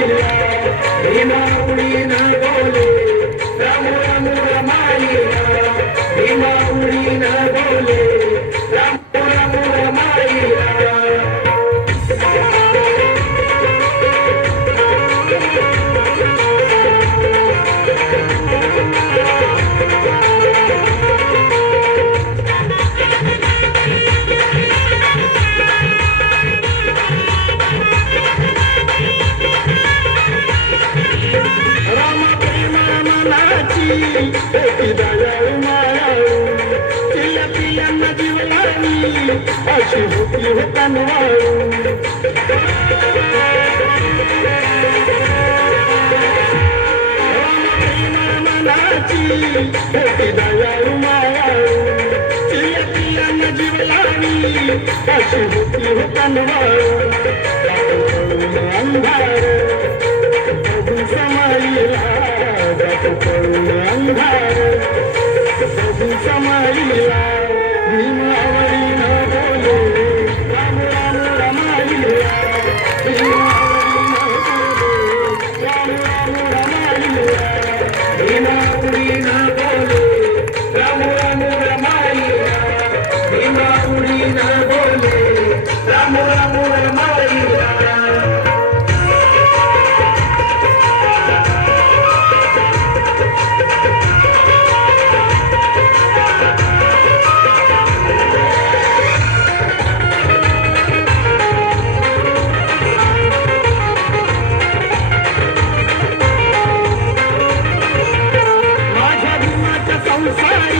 We know, we know. अशी होती मनाची होती दयाळू माया पियानं जीव लावी अशी होती होता अंधार बघू समाईला जातो पळून अंधार बघू समाईला Om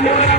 Thank you.